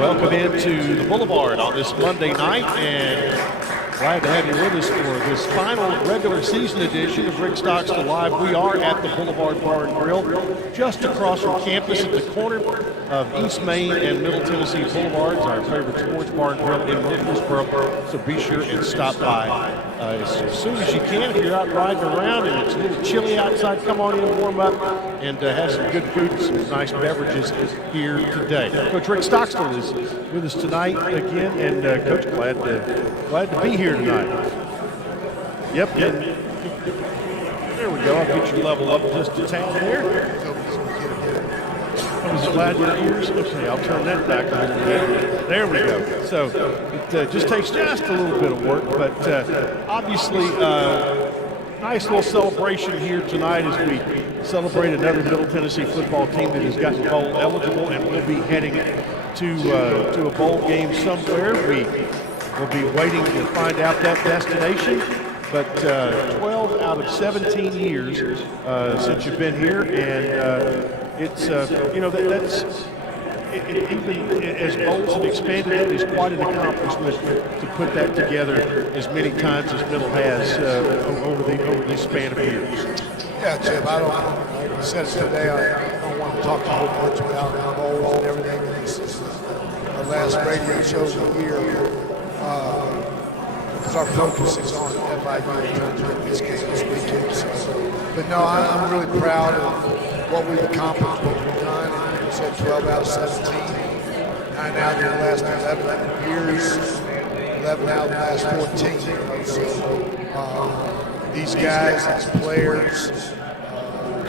Welcome into the Boulevard on this Monday night, and glad to have you with us for this final regular season edition of Rick Stockstill Live. We are at the Boulevard Bar and Grill, just across from campus at the corner of East Main and Middle Tennessee Boulevards, our favorite sports bar and grill in Murfreesboro. So be sure and stop by as soon as you can. If you're out riding around and it's a little chilly outside, come on in and warm up and have some good food and some nice beverages here today. Coach Rick Stockstill is with us tonight again, and Coach, glad to be here tonight. Yep. And there we go. I'll get your level up just a tad there. Was it loud in your ears? Okay, I'll turn that back a little bit. There we go. So it just takes just a little bit of work, but obviously nice little celebration here tonight as we celebrate another Middle Tennessee football team that has gotten bowl eligible and will be heading to a bowl game somewhere. We will be waiting to find out that destination. But 12 out of 17 years since you've been here, and it's that's even as bowls have expanded, it is quite an accomplishment to put that together as many times as Middle has over the span of years. Yeah, Jim, like I said today, I don't want to talk a whole bunch about our bowls and everything. This is our last radio show of the year. Because our focus is on FIU trying to win this game this weekend. So, but no, I'm really proud of what we've accomplished, what we've done. I said 12 out of 17. 9 out of the last 11 years, 11 out of the last 14. So these guys, these players,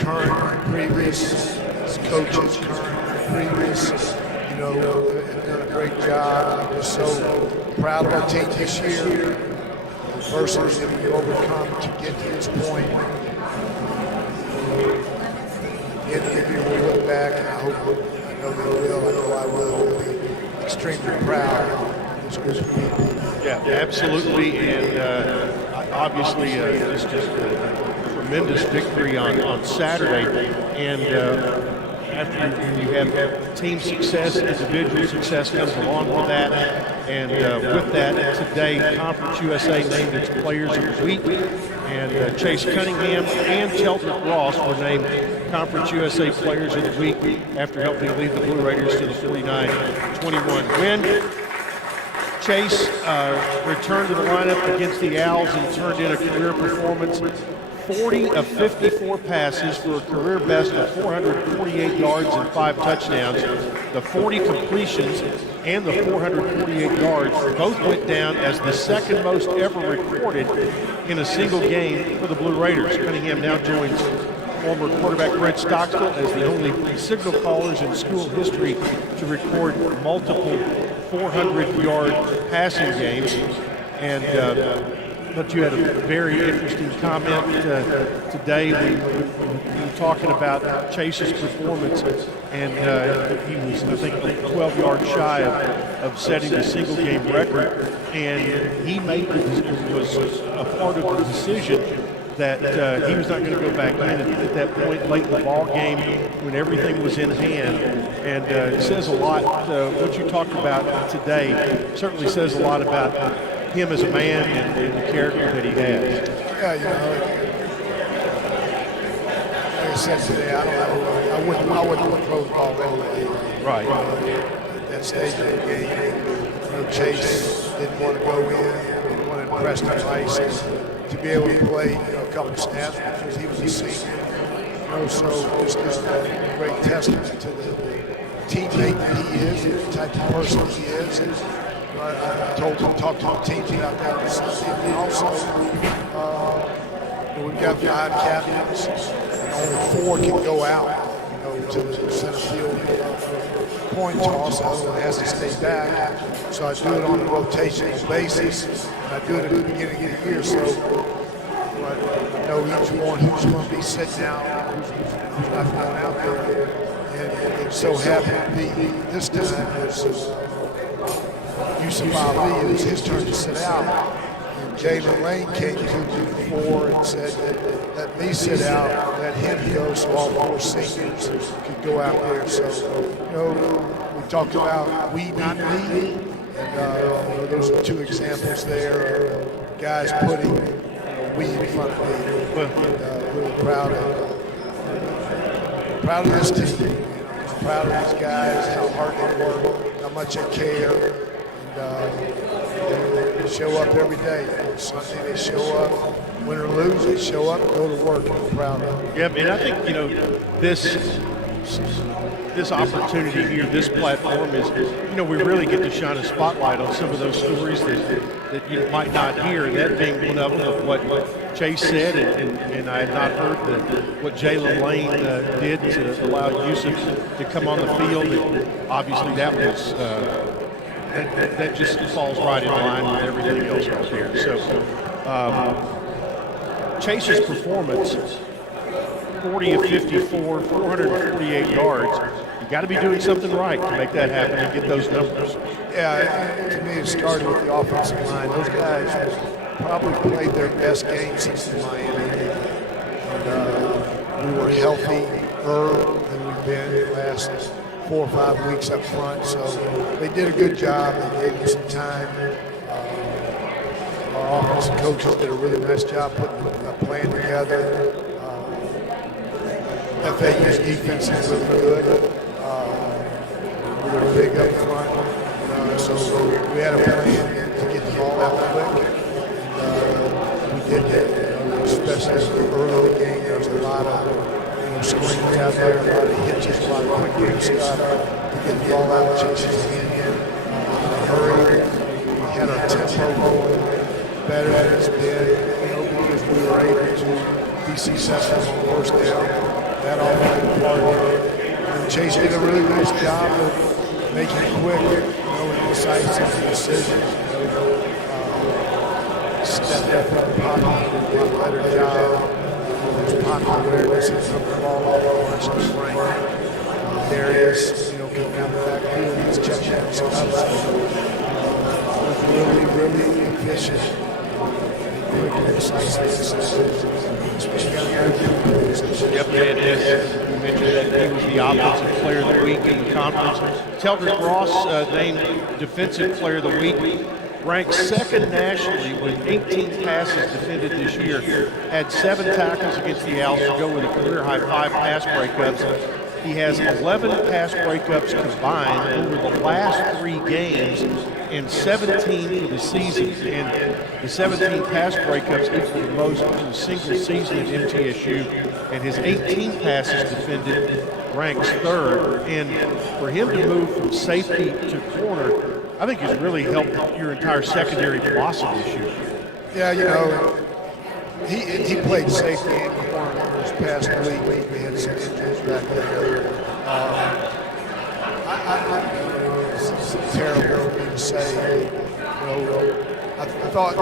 current, previous, as coaches, current, previous, have done a great job. I'm just so proud of our team this year. Adversity that we overcome to get to this point. At the end of the year, we'll look back, and I know they will. I know I will. We'll be extremely proud of this group of people. Yeah, absolutely, and obviously just a tremendous victory on Saturday, and after you have team success, individual success comes along with that, and with that, today Conference USA named its Players of the Week, and Chase Cunningham and Cheldrick Ross were named Conference USA Players of the Week after helping lead the Blue Raiders to the 49-21 win. Chase returned to the lineup against the Owls and turned in a career performance. 40 of 54 passes for a career best of 448 yards and 5 touchdowns. The 40 completions and the 448 yards both went down as the second most ever recorded in a single game for the Blue Raiders. Cunningham now joins former quarterback Brent Stockstill as the only signal callers in school history to record multiple 400-yard passing games. And but you had a very interesting comment today when we were talking about Chase's performance, and he was, I think, 12 yards shy of setting the single-game record, and he was a part of the decision that he was not going to go back in at that point late in the ball game when everything was in hand. And it says a lot, what you talked about today certainly says a lot about him as a man and the character that he has. Yeah, like I said today, I wouldn't throw the ball anyway. Right. At that stage of the game, Chase didn't want to go in, didn't want to impress the ice, to be able to play a couple snaps because he was a senior. So just a great testament to the teammate that he is, the type of person he is. And I talked to the teams about that on Sunday. And also, we've got 5 captains, and only 4 can go out, to the center field coin toss. The other one has to stay back. So I do it on a rotational basis. And I do it at the beginning of the year, so I know each one who's going to be sitting out, who's not going out there. And it so happened to be this time Yusuf Ali, it was his turn to sit out. And Jalen Lane came to me before and said, let me sit out, let him go so all four seniors could go out there. So, we talked about we, not me. And those are two examples there of guys putting we in front of me. And really proud of this team. Proud of these guys, how hard they work, how much they care. And they show up every day. Sunday they show up, win or lose, they show up and go to work. I'm proud of them. Yeah, and I think, this opportunity here, this platform is, we really get to shine a spotlight on some of those stories that you might not hear, and that being one of them of what Chase said, and I had not heard what Jalen Lane did to allow Yusuf to come on the field, and obviously that was that just falls right in line with everything else right there. So Chase's performance, 40 of 54, 448 yards. You got to be doing something right to make that happen and get those numbers. Yeah, to me it started with the offensive line. Those guys probably played their best game since the Miami game. And we were healthier than we've been the last 4 or 5 weeks up front. So they did a good job. They gave us some time. Our offensive coaches did a really nice job putting a plan together. FAU's defense is really good. They're big up front. So we had a plan to get the ball out quick. And we did that. Especially early in the game, there was a lot of screens out there, a lot of hitches, a lot of quick game stuff to get the ball out, Chase's hand in a hurry. We had our tempo going better than it's been, because we were able to be successful on first down. That all played a part of it. And Chase did a really nice job of making it quick, and decisive decisions. Stepped up in the pocket, did a better job. There's pocket awareness, he took the ball off, watched the Frank. Darius, coming down the backfield, he's checking out stuff. Really, really efficient. Quick and decisive decisions. Yep, it is. You mentioned that he was the offensive player of the week in the conference. Teldrick Ross named defensive player of the week. Ranked second nationally with 18 passes defended this year. Had 7 tackles against the Owls to go with a career-high 5 pass breakups. He has 11 pass breakups combined over the last 3 games and 17 for the season. And the 17 pass breakups equal the most in a single season at MTSU. And his 18 passes defended ranks 3rd. And for him to move from safety to corner, I think has really helped your entire secondary blossom this year. Yeah, he played safety and corner this past week. We had some injuries back there. It's terrible for me to say. I thought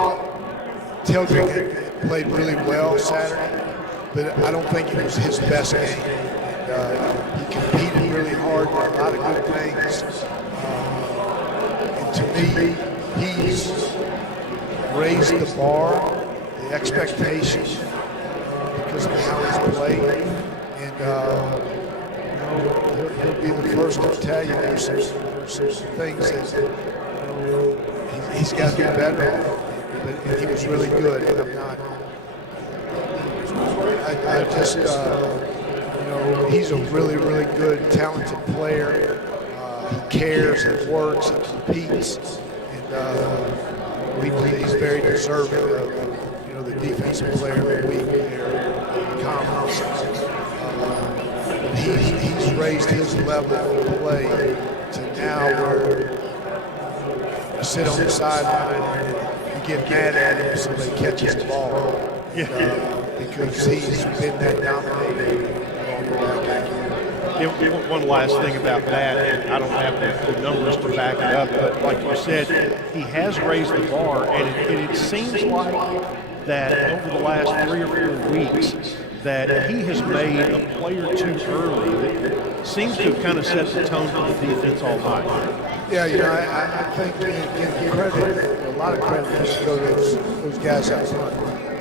Teldrick played really well Saturday, but I don't think it was his best game. He competed really hard, did a lot of good things. To me, he's raised the bar, the expectations, because of how he's played. And, he'll be the first to tell you there's some things that he's got to be better at. But he was really good, and I'm not. I just, he's a really, really good, talented player. He cares, he works, he competes, and we believe he's very deserving of, the defensive player of the week there in conference. He's raised his level of play to now where you sit on the sideline and you get mad at him so they catches the ball. Because he's been that dominating on the back end. One last thing about that, and I don't have the numbers to back it up, but like you said, he has raised the bar, and it seems like that over the last 3 or 4 weeks that he has made a play or two early that seems to have kind of set the tone for the defense all night. Yeah, I think, again, credit, a lot of credit has to go to those guys up front.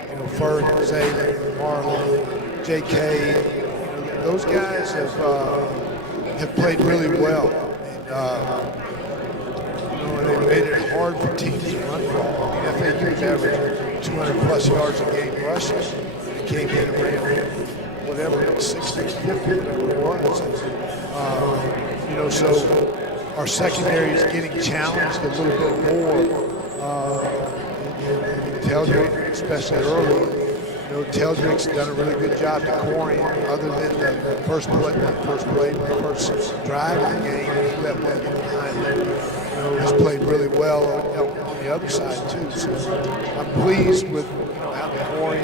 You know, Ferg, Zayden, Marlon, J.K. You know, those guys have played really well. And they made it hard for teams to run the ball. I mean, FAU's averaged 200 plus yards a game rushing. They came in and ran whatever, 60, 50, whatever it was. You know, so our secondary is getting challenged a little bit more. Teldrick, especially early. You know, Teldrick's done a really good job decoring, other than the first play, the first drive of the game. He let one get behind him. You know, he's played really well on the other side too. So I'm pleased with how decoring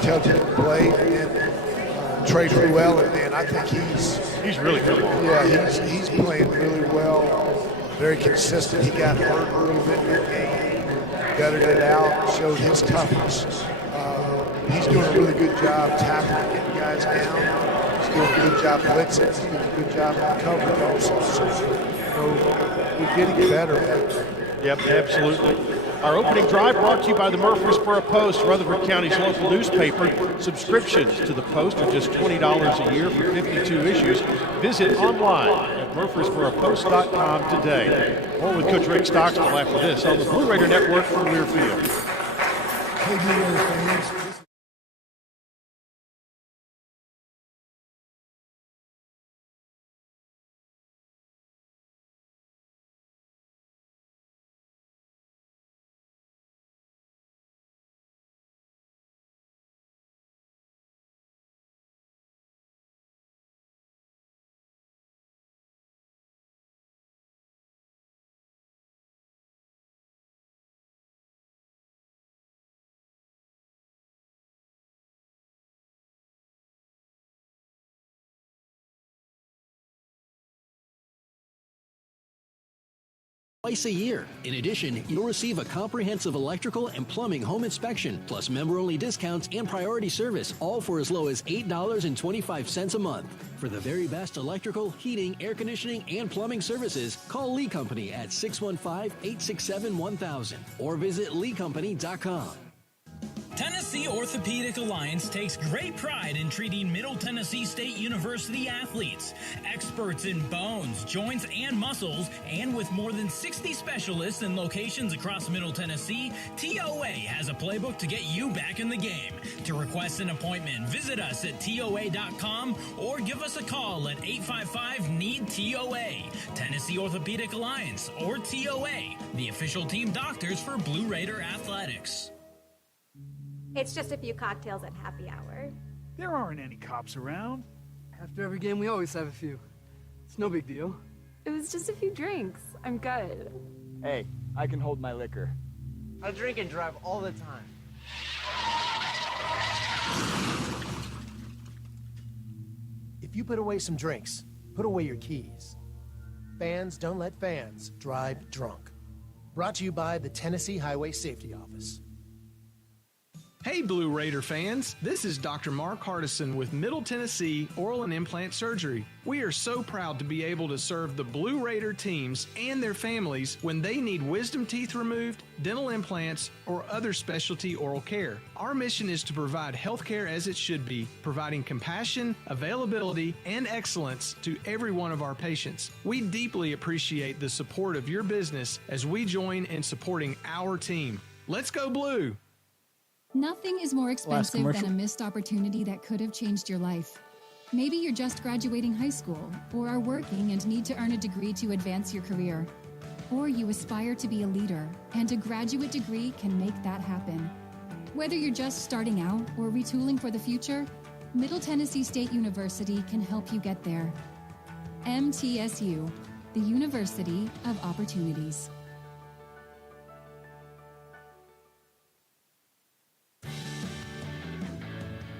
Teldrick played, and Trey Llewellyn, man, I think he's really good. Yeah, he's playing really well. Very consistent. He got hurt a little bit in that game, gutted it out, showed his toughness. He's doing a really good job tackling, getting guys down. He's doing a good job blitzing. He's doing a good job in coverage also. So, you know, we're getting better. Yep, absolutely. Our opening drive brought to you by the Murfreesboro Post, Rutherford County's local newspaper. Subscriptions to the Post are just $20 a year for 52 issues. Visit online at murfreesboropost.com today. More with Coach Rick Stockstill after this on the Blue Raider Network from Learfield. Hey, Blue Raider fans. Twice a year. In addition, you'll receive a comprehensive electrical and plumbing home inspection, plus member-only discounts and priority service, all for as low as $8.25 a month. For the very best electrical, heating, air conditioning, and plumbing services, call Lee Company at 615-867-1000 or visit leecompany.com. Tennessee Orthopedic Alliance takes great pride in treating Middle Tennessee State University athletes. Experts in bones, joints, and muscles, and with more than 60 specialists in locations across Middle Tennessee, TOA has a playbook to get you back in the game. To request an appointment, visit us at TOA.com or give us a call at 855-NEED-TOA. Tennessee Orthopedic Alliance, or TOA, the official team doctors for Blue Raider Athletics. It's just a few cocktails at happy hour. There aren't any cops around. After every game, we always have a few. It's no big deal. It was just a few drinks. I'm good. Hey, I can hold my liquor. I drink and drive all the time. If you put away some drinks, put away your keys. Fans don't let fans drive drunk. Brought to you by the Tennessee Highway Safety Office. Hey Blue Raider fans, this is Dr. Mark Hardison with Middle Tennessee Oral and Implant Surgery. We are so proud to be able to serve the Blue Raider teams and their families when they need wisdom teeth removed, dental implants, or other specialty oral care. Our mission is to provide health care as it should be, providing compassion, availability, and excellence to every one of our patients. We deeply appreciate the support of your business as we join in supporting our team. Let's go Blue! Nothing is more expensive than a missed opportunity that could have changed your life. Maybe you're just graduating high school, or are working and need to earn a degree to advance your career. Or you aspire to be a leader, and a graduate degree can make that happen. Whether you're just starting out or retooling for the future, Middle Tennessee State University can help you get there. MTSU, the University of Opportunities.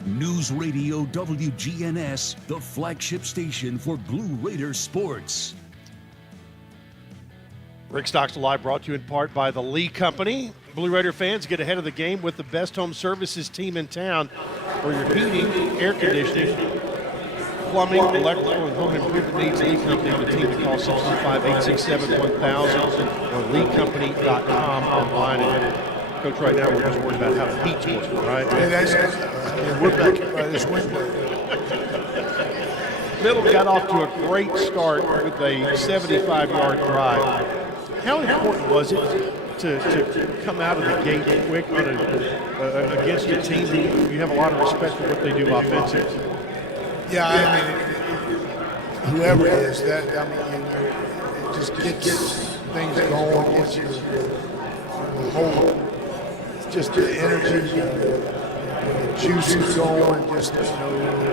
News Radio WGNS, the flagship station for Blue Raider sports. Rick Stockstill Live brought to you in part by the Lee Company. Blue Raider fans, get ahead of the game with the best home services team in town for your heating, air conditioning, plumbing, electrical, and home improvement needs, Lee Company, the team to call 615-867-1000 or leecompany.com online. And Coach, right now we're just worried about how the heat's working, right? We're back by this window. Middle got off to a great start with a 75-yard drive. How important was it to come out of the gate quick on against a team that you have a lot of respect for what they do offensively? Yeah, I mean, whoever it is, it just gets things going, gets your whole, just the energy, the juices going, just the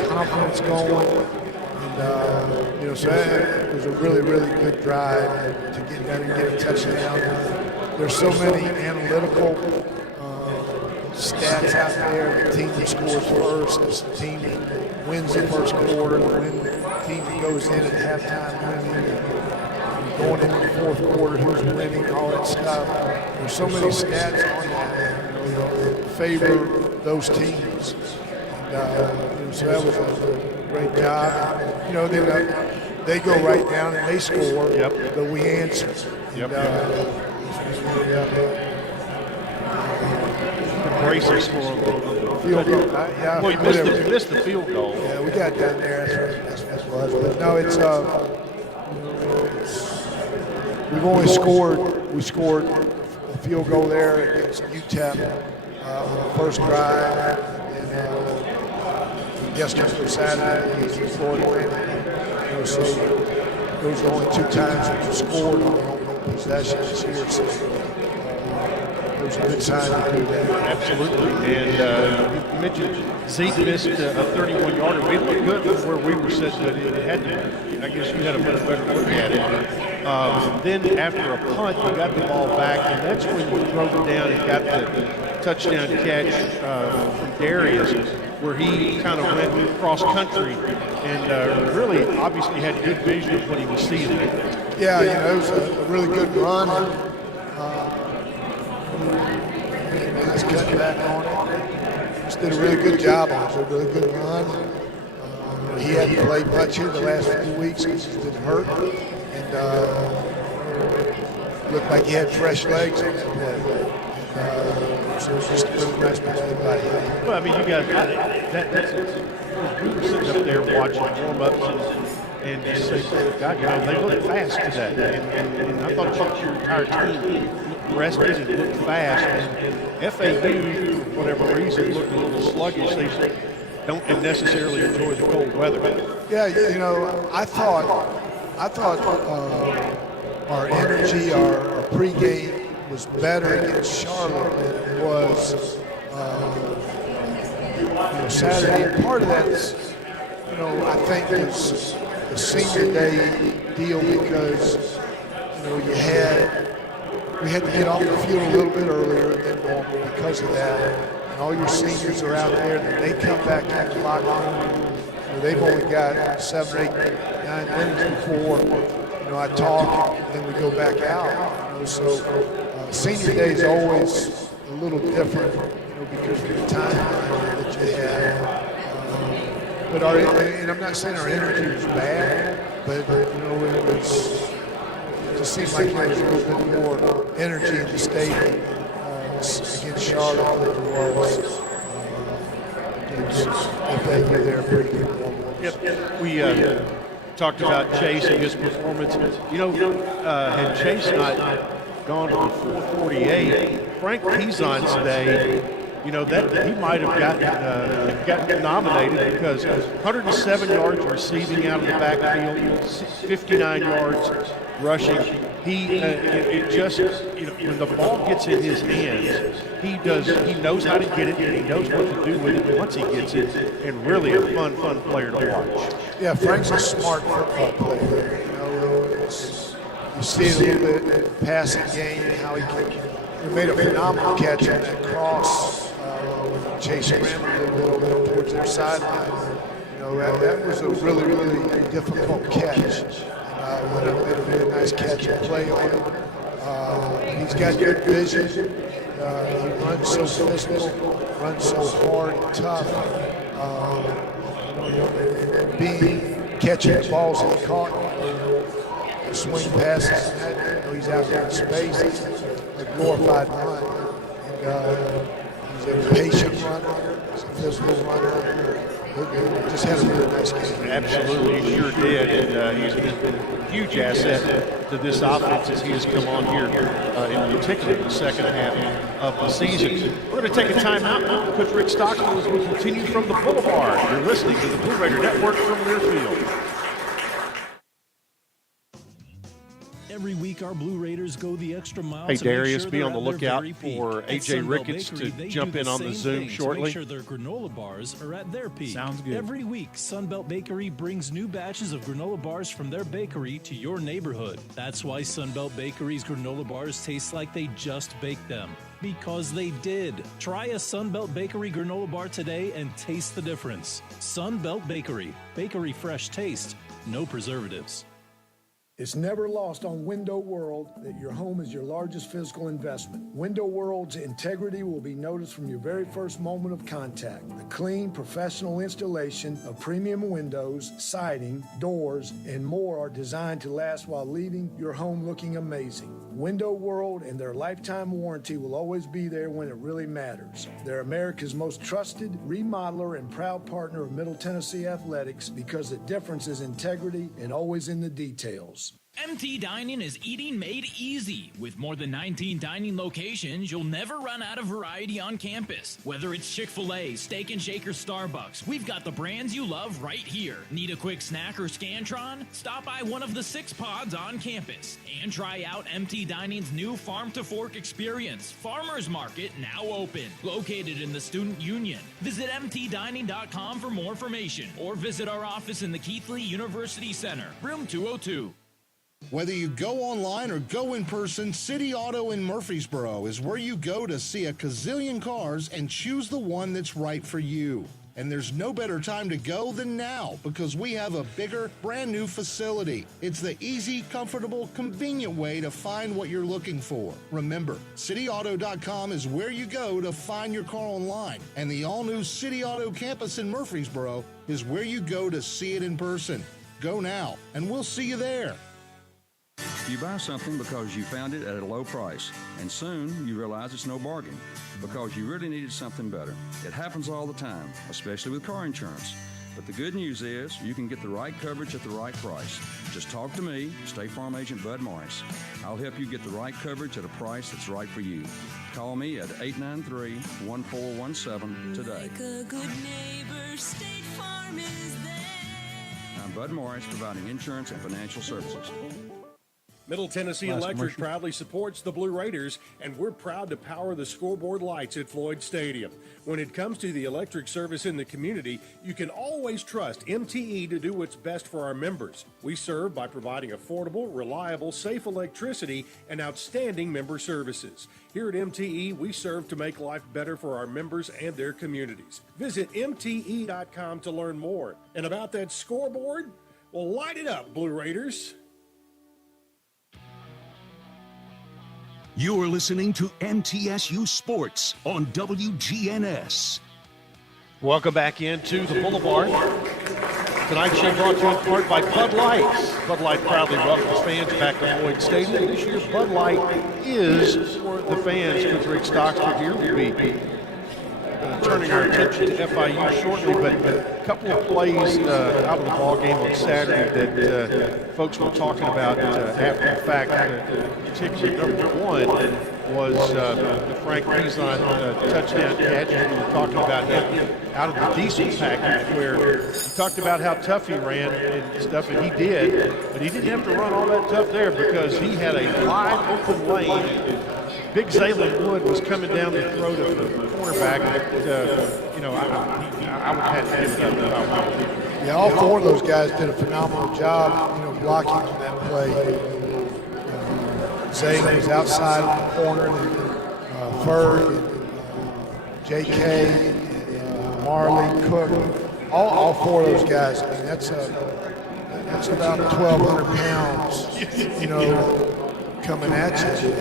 confidence going. So that was a really, really good drive to get down and get a touchdown. There's so many analytical stats out there. The team that scores first, the team that wins the first quarter, the team that goes in at halftime winning, going into the fourth quarter, who's winning, all that stuff. There's so many stats on that that favor those teams. So that was a great job. Then they go right down and they score, but we answer. Braces for field goal. Well, you missed the field goal. Yeah, we got down there. That's what it was. But no, we've only scored. We scored a field goal there against UTEP on the first drive. Yesterday, Saturday, against Florida. So those are only 2 times that we scored on possession this year. So there's a good sign to do that. Absolutely. And you mentioned Zeke missed a 31-yarder. We looked good where we were sitting, but it had to. I guess you had a much better look at it. Then after a punt, you got the ball back, and that's when you drove it down and got the touchdown catch from Darius, where he kind of went cross country and really obviously had good vision of what he was seeing there. Yeah, it was a really good run. Nice cut back on it. Just did a really good job on it. A really good run. He hadn't played much here the last few weeks because he's been hurt. And looked like he had fresh legs on that play. So it was just a really nice play by him. Well, I mean, you guys, we were sitting up there watching warm-ups and just saying, God, they look fast today. And I thought your entire team rested and looked fast. And FAU, for whatever reason, looked a little sluggish. They don't necessarily enjoy the cold weather. Yeah, I thought our energy, our pregame was better against Charlotte than it was Saturday. And part of that is, I think is the senior day deal because, we had to get off the field a little bit earlier than normal because of that. And all your seniors are out there, and they come back in the locker room. They've only got 7, 8, 9 minutes before, I talk and then we go back out. So senior day is always a little different, because of the time that you have. But and I'm not saying our energy was bad, but it just seemed like there was a little bit more energy in the stadium against Charlotte than there was against FAU there pretty good. Yep. We talked about Chase and his performance. Had Chase not gone to the 448, Frank Pizon's day, that he might have gotten nominated because 107 yards receiving out of the backfield, 59 yards rushing. It just when the ball gets in his hands, he knows how to get it and he knows what to do with it once he gets it, and really a fun player to watch. Yeah, Frank's a smart football player. You see it a little bit in the passing game, how he made a phenomenal catch on that cross. Chase ran a little bit towards their sideline. That was a really, really difficult catch. Went up, made a really nice catch and play on it. He's got good vision. He runs so physical, runs so hard and tough. catching the balls that he caught, swing passes, and he's out there in space. It's a glorified run. And he's a patient runner, he's a physical runner. He just had a really nice game. Absolutely, he sure did. And he's been a huge asset to this offense as he has come on here, in particular in the second half of the season. We're going to take a timeout now. Coach Rick Stockstill as we continue from the Boulevard. You're listening to the Blue Raider Network from Learfield. Every week, our Blue Raiders go the extra mile. Hey, to Darius, sure be on the at their lookout very for peak. A.J. At Sunbelt Ricketts Bakery, to they jump do in on the same Zoom thing shortly. To make sure their granola bars are at their peak. Sounds good. Every week, Sunbelt Bakery brings new batches of granola bars from their bakery to your neighborhood. That's why Sunbelt Bakery's granola bars taste like they just baked them. Because they did. Try a Sunbelt Bakery granola bar today and taste the difference. Sunbelt Bakery. Bakery fresh taste. No preservatives. It's never lost on Window World that your home is your largest physical investment. Window World's integrity will be noticed from your very first moment of contact. A clean, professional installation of premium windows, siding, doors, and more are designed to last while leaving your home looking amazing. Window World and their lifetime warranty will always be there when it really matters. They're America's most trusted remodeler and proud partner of Middle Tennessee Athletics because the difference is integrity and always in the details. MT Dining is eating made easy. With more than 19 dining locations, you'll never run out of variety on campus. Whether it's Chick-fil-A, Steak and Shake, or Starbucks, we've got the brands you love right here. Need a quick snack or Scantron? Stop by one of the 6 pods on campus. And try out MT Dining's new Farm to Fork experience. Farmers Market now open. Located in the Student Union. Visit mtdining.com for more information. Or visit our office in the Keithley University Center, room 202. Whether you go online or go in person, City Auto in Murfreesboro is where you go to see a gazillion cars and choose the one that's right for you. And there's no better time to go than now because we have a bigger, brand new facility. It's the easy, comfortable, convenient way to find what you're looking for. Remember, cityauto.com is where you go to find your car online. And the all-new City Auto campus in Murfreesboro is where you go to see it in person. Go now, and we'll see you there. You buy something because you found it at a low price, and soon you realize it's no bargain because you really needed something better. It happens all the time, especially with car insurance. But the good news is you can get the right coverage at the right price. Just talk to me, State Farm Agent Bud Morris. I'll help you get the right coverage at a price that's right for you. Call me at 893-1417 today. Like a good neighbor, State Farm is there. I'm Bud Morris, providing insurance and financial services. Middle Tennessee Electric proudly supports the Blue Raiders, and we're proud to power the scoreboard lights at Floyd Stadium. When it comes to the electric service in the community, you can always trust MTE to do what's best for our members. We serve by providing affordable, reliable, safe electricity and outstanding member services. Here at MTE, we serve to make life better for our members and their communities. Visit MTE.com to learn more. And about that scoreboard, well, light it up, Blue Raiders. You're listening to MTSU Sports on WGNS. Welcome back into the Boulevard. Tonight's show brought to you in part by Bud Light. Bud Light proudly welcomes fans back to Floyd Stadium. This year, Bud Light is for the fans. Coach Rick Stockstill here will be turning our attention to FIU shortly, but a couple of plays out of the ball game on Saturday that folks were talking about after the fact. Particularly number one was the Frank Pizon touchdown catch. We were talking about him out of the diesel package, where we talked about how tough he ran and stuff, and he did, but he didn't have to run all that tough there because he had a wide open lane. Big Zaylen Wood was coming down the throat of the cornerback. I would have to give it up. Yeah, all 4 of those guys did a phenomenal job, blocking on that play. Zaylen was outside of the corner, Ferg, J.K., Marley, Cook, all 4 of those guys. I mean, that's about 1,200 pounds, coming at you.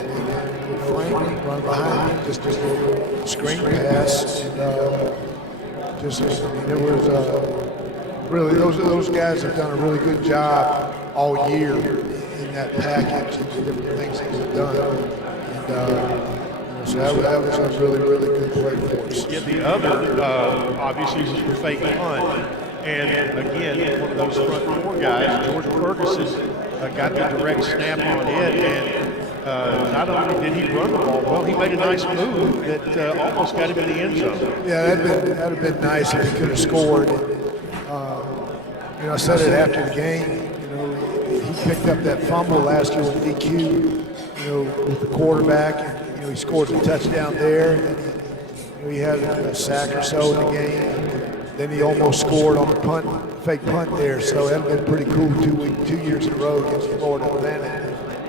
Frank run behind him, just a little screen pass, and it was really, those guys have done a really good job all year in that package and the different things that they've done. And so that was a really, really good play for us. Yeah, the other, obviously, was the fake punt. And again, one of those front four guys, Jordan Ferguson, got the direct snap on it. And not only did he run the ball well, he made a nice move that almost got him in the end zone. Yeah, that'd have been nice if he could have scored. I said it after the game. He picked up that fumble last year with DQ. With the quarterback, and he scored a touchdown there. And then he had a sack or so in the game. Then he almost scored on the fake punt there. So that'd been pretty cool 2 years in a row against Florida Atlantic.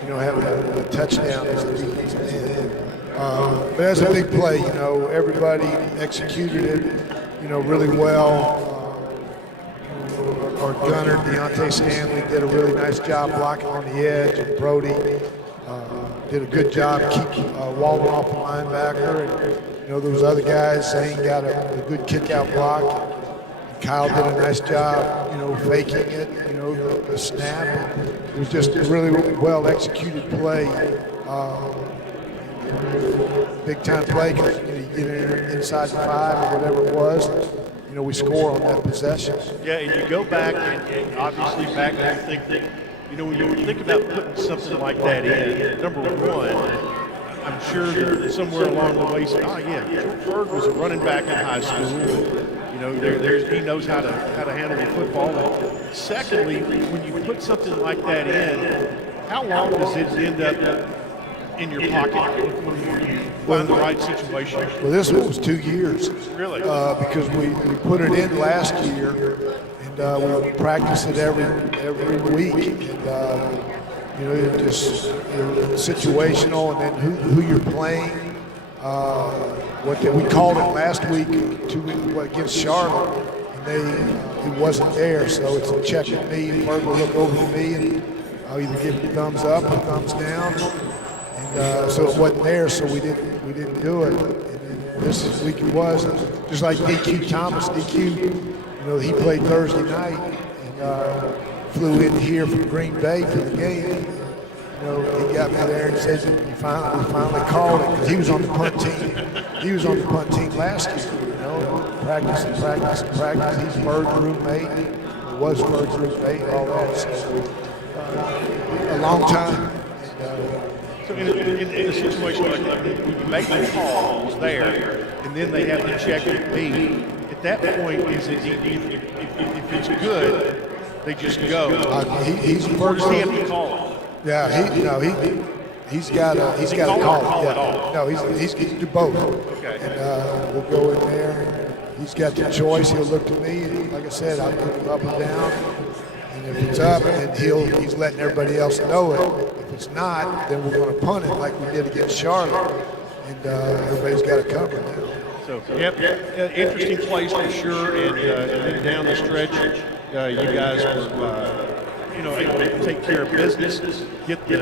Having a touchdown as the defensive end. But that's a big play. Everybody executed it, really well. Our gunner, Deontay Stanley, did a really nice job blocking on the edge, and Brody did a good job keeping Walden off the linebacker. And, those other guys, Zane got a good kick-out block. And Kyle did a nice job, faking it, the snap. It was just a really well-executed play. Big-time play because you get inside the 5 or whatever it was. We score on that possession. Yeah, and you go back and obviously back and think that, when you think about putting something like that in, number one, I'm sure that somewhere along the way, you say, George Berg was a running back in high school. He knows how to handle the football. And secondly, when you put something like that in, how long does it end up in your pocket when you find the right situation? Well, this one was 2 years. Really? Because we put it in last year, and we practice it every week. And it just situational, and then who you're playing. We called it last week against Charlotte, and it wasn't there, so it's a check at me. Berg will look over to me, and I'll either give him a thumbs up or thumbs down. And so it wasn't there, so we didn't do it. And then this week it was, just like DQ Thomas. DQ, he played Thursday night and flew in here from Green Bay for the game. He got me there and said we finally called it, because he was on the punt team. He was on the punt team last year. Practice. He's Berg's roommate. He was Berg's roommate, all that. So a long time. So in a situation like that, when you make the call, it was there, and then they have to check it B. At that point, is it if it's good, they just go? He's or does he have to call it? Yeah, he's got to call it. No, he's do both. Okay. And we'll go in there. He's got the choice. He'll look to me, and like I said, I'll put him up and down. And if it's up, then he's letting everybody else know it. If it's not, then we're going to punt it like we did against Charlotte. And everybody's got to cover now. So, interesting place for sure. And then down the stretch, you guys were, able to take care of business, get the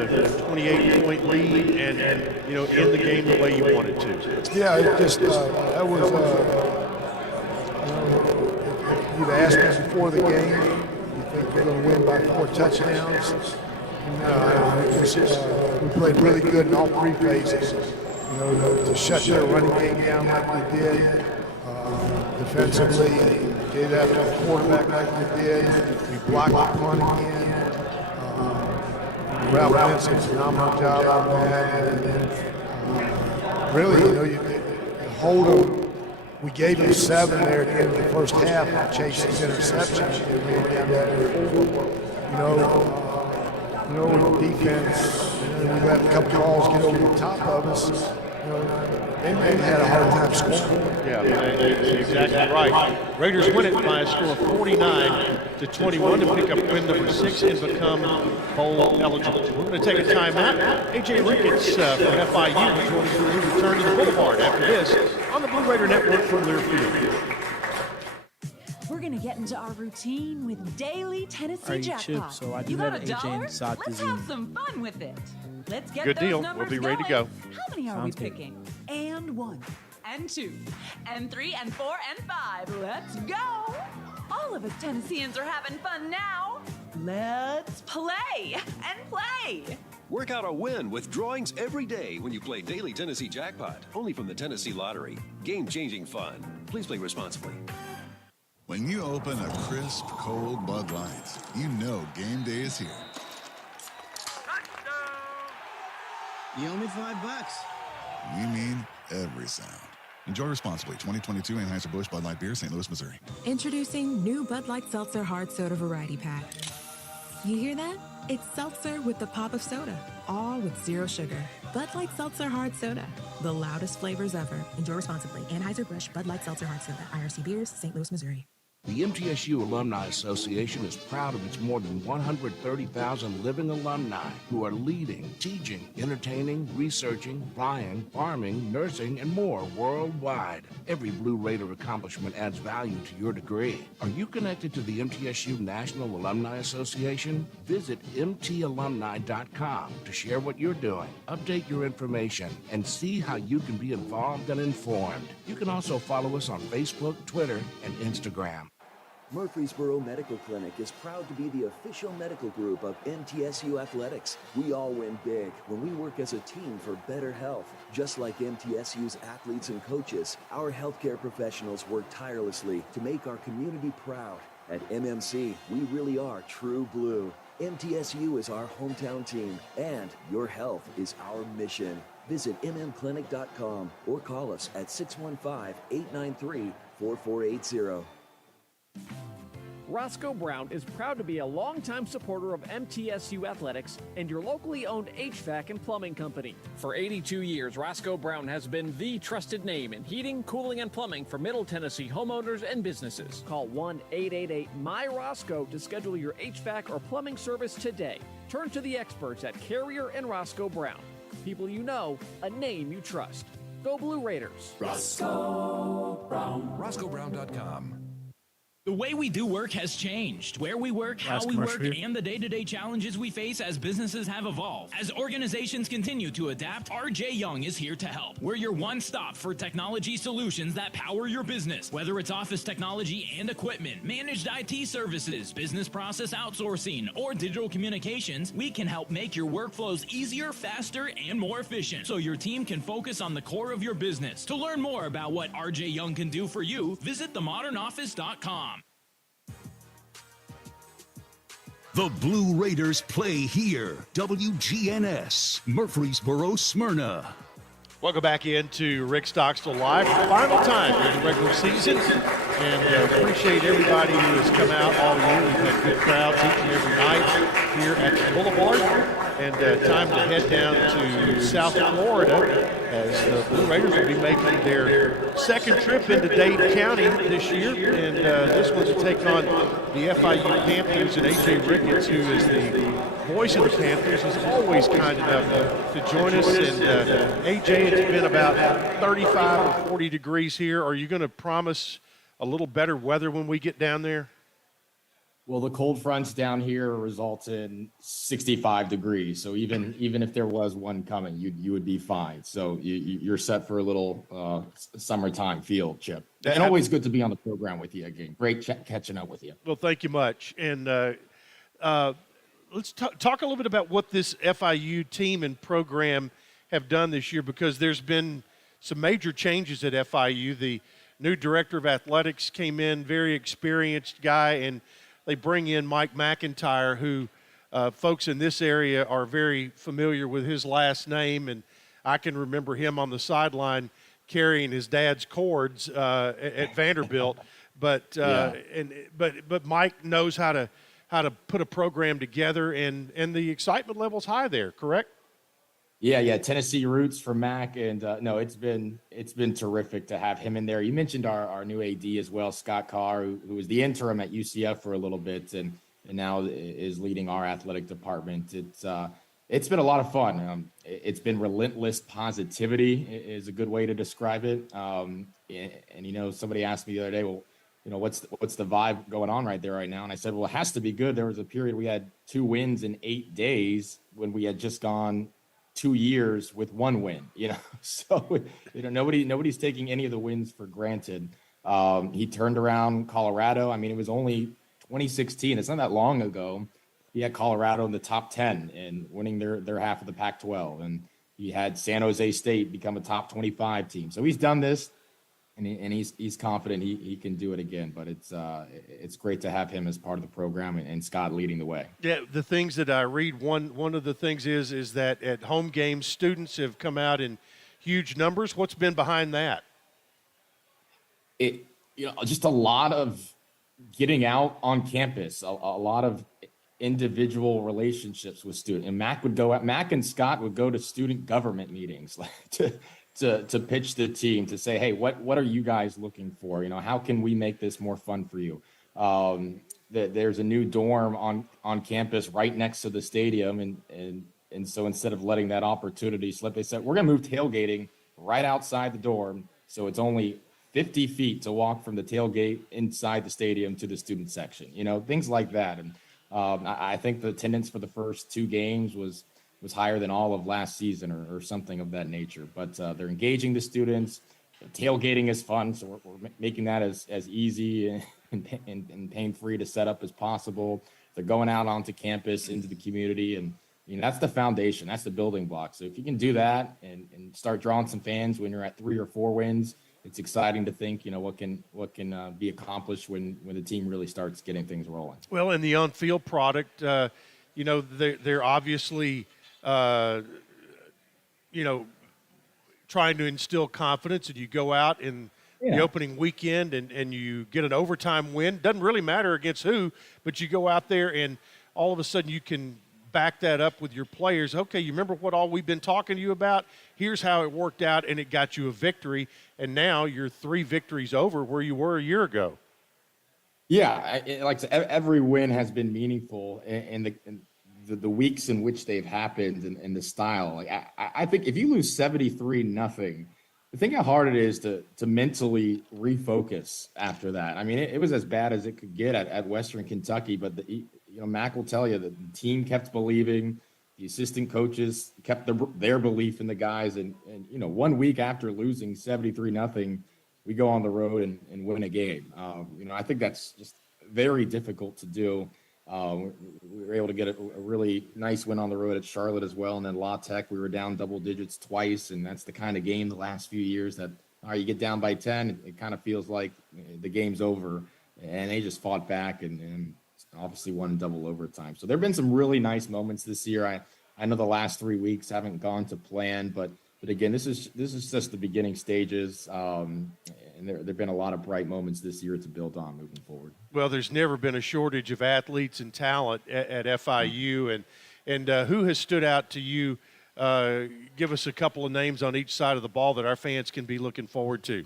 28-point lead, and end the game the way you wanted to. Yeah, it just that was. You'd asked me before the game, you think we're going to win by 4 touchdowns? No, we played really good in all 3 phases. To shut their running game down like we did, defensively, get after the quarterback like we did. We blocked the punt again. Ralph Vince did a phenomenal job on that. And, really, you hold them. We gave him 7 there at the end of the first half on Chase's interception. We ran down that 4. With the defense, we let a couple balls get over the top of us. They may have had a hard time scoring. Yeah, that's exactly right. Raiders win it by a score of 49-21 to pick up win number 6 and become bowl eligible. We're going to take a timeout. A.J. Ricketts from FIU will join us when we return to the Boulevard after this on the Blue Raider Network from Learfield. We're going to get into our routine with daily Tennessee jackpot. Chip, so I do have an AJ inside Let's have some fun with it. Let's get Good those deal. numbers We'll be ready to go. How many are we picking? And 1, and 2, and 3, and 4, and 5. Let's go. All of us Tennesseans are having fun now. Let's play and play. Work out a win with drawings every day when you play Daily Tennessee Jackpot. Only from the Tennessee Lottery. Game-changing fun. Please play responsibly. When you open a crisp, cold Bud Light, you know game day is here. You owe me $5. We mean every sound. Enjoy responsibly. 2022 Anheuser-Busch Bud Light Beer, St. Louis, Missouri. Introducing new Bud Light Seltzer Hard Soda Variety Pack. You hear that? It's seltzer with the pop of soda, all with zero sugar. Bud Light Seltzer Hard Soda, the loudest flavors ever. Enjoy responsibly. Anheuser-Busch Bud Light Seltzer Hard Soda, IRC Beers, St. Louis, Missouri. The MTSU Alumni Association is proud of its more than 130,000 living alumni who are leading, teaching, entertaining, researching, flying, farming, nursing, and more worldwide. Every Blue Raider accomplishment adds value to your degree. Are you connected to the MTSU National Alumni Association? Visit mtalumni.com to share what you're doing, update your information, and see how you can be involved and informed. You can also follow us on Facebook, Twitter, and Instagram. Murfreesboro Medical Clinic is proud to be the official medical group of MTSU Athletics. We all win big when we work as a team for better health. Just like MTSU's athletes and coaches, our healthcare professionals work tirelessly to make our community proud. At MMC, we really are true blue. MTSU is our hometown team, and your health is our mission. Visit mmclinic.com or call us at 615-893-4480. Roscoe Brown is proud to be a longtime supporter of MTSU Athletics and your locally owned HVAC and plumbing company. For 82 years, Roscoe Brown has been the trusted name in heating, cooling, and plumbing for Middle Tennessee homeowners and businesses. Call 1-888-MY-ROSCOE to schedule your HVAC or plumbing service today. Turn to the experts at Carrier and Roscoe Brown. People you know, a name you trust. Go Blue Raiders. Roscoe Brown. RoscoeBrown.com. The way we do work has changed. Where we work, how we work, and the day-to-day challenges we face as businesses have evolved. As organizations continue to adapt, RJ Young is here to help. We're your one-stop for technology solutions that power your business. Whether it's office technology and equipment, managed IT services, business process outsourcing, or digital communications, we can help make your workflows easier, faster, and more efficient so your team can focus on the core of your business. To learn more about what RJ Young can do for you, visit themodernoffice.com. The Blue Raiders play here. WGNS, Murfreesboro, Smyrna. Welcome back into Rick Stockstill Live for the final time in the regular season. And appreciate everybody who has come out all year. We've had good crowds each and every night here at the Boulevard. And time to head down to South Florida as the Blue Raiders will be making their second trip into Dade County this year. And this one's to take on the FIU Panthers, and A.J. Ricketts, who is the voice of the Panthers, is always kind enough to join us. And A.J., it's been about 35 or 40 degrees here. Are you going to promise a little better weather when we get down there? Well, the cold fronts down here results in 65 degrees. So even if there was one coming, you would be fine. So you're set for a little summertime feel, Chip. And always good to be on the program with you again. Great catching up with you. Well, thank you much. And let's talk a little bit about what this FIU team and program have done this year, because there's been some major changes at FIU. The new director of athletics came in, very experienced guy, and they bring in Mike McIntyre, who folks in this area are very familiar with his last name, and I can remember him on the sideline carrying his dad's cords at Vanderbilt. But Mike knows how to put a program together, and the excitement level's high there. Correct? Yeah, Tennessee roots for Mac, and no, it's been terrific to have him in there. You mentioned our new AD as well, Scott Carr, who was the interim at UCF for a little bit, and now is leading our athletic department. It's been a lot of fun. It's been relentless positivity is a good way to describe it. And somebody asked me the other day, well, what's the vibe going on right there right now? And I said, well, it has to be good. There was a period we had 2 wins in 8 days when we had just gone 2 years with 1 win, so nobody's taking any of the wins for granted. He turned around Colorado. I mean, it was only 2016. It's not that long ago. He had Colorado in the top 10 and winning their half of the Pac-12. And he had San Jose State become a top 25 team. So he's done this, and he's confident he can do it again. But it's great to have him as part of the program and Scott leading the way. Yeah, the things that I read, one of the things is that at home games, students have come out in huge numbers. What's been behind that? Just a lot of getting out on campus, a lot of individual relationships with students. And Mac and Scott would go to student government meetings to pitch the team, to say, hey, what are you guys looking for? How can we make this more fun for you? There's a new dorm on campus right next to the stadium. And so instead of letting that opportunity slip, they said, we're going to move tailgating right outside the dorm. So it's only 50 feet to walk from the tailgate inside the stadium to the student section, things like that. And I think the attendance for the first 2 games was higher than all of last season or something of that nature. But they're engaging the students. Tailgating is fun, so we're making that as easy and pain-free to set up as possible. They're going out onto campus, into the community, and that's the foundation. That's the building block. So if you can do that and start drawing some fans when you're at 3 or 4 wins, it's exciting to think, what can be accomplished when the team really starts getting things rolling. Well, in the on-field product, they're obviously, trying to instill confidence, and you go out in the opening weekend and you get an overtime win. Doesn't really matter against who, but you go out there and all of a sudden you can back that up with your players. Okay, you remember what all we've been talking to you about? Here's how it worked out, and it got you a victory. And now you're 3 victories over where you were a year ago. Yeah, like I said, every win has been meaningful, and the weeks in which they've happened and the style. Like I think if you lose 73-0, think how hard it is to mentally refocus after that. I mean, it was as bad as it could get at Western Kentucky, but Mac will tell you that the team kept believing. The assistant coaches kept their belief in the guys. And 1 week after losing 73-0, we go on the road and win a game. I think that's just very difficult to do. We were able to get a really nice win on the road at Charlotte as well. And then La Tech, we were down double digits twice. And that's the kind of game the last few years that, all right, you get down by 10, it kind of feels like the game's over. And they just fought back and obviously won in double overtime. So there have been some really nice moments this year. I know the last 3 weeks haven't gone to plan, but again, this is just the beginning stages. And there've been a lot of bright moments this year to build on moving forward. Well, there's never been a shortage of athletes and talent at FIU. And who has stood out to you? Give us a couple of names on each side of the ball that our fans can be looking forward to.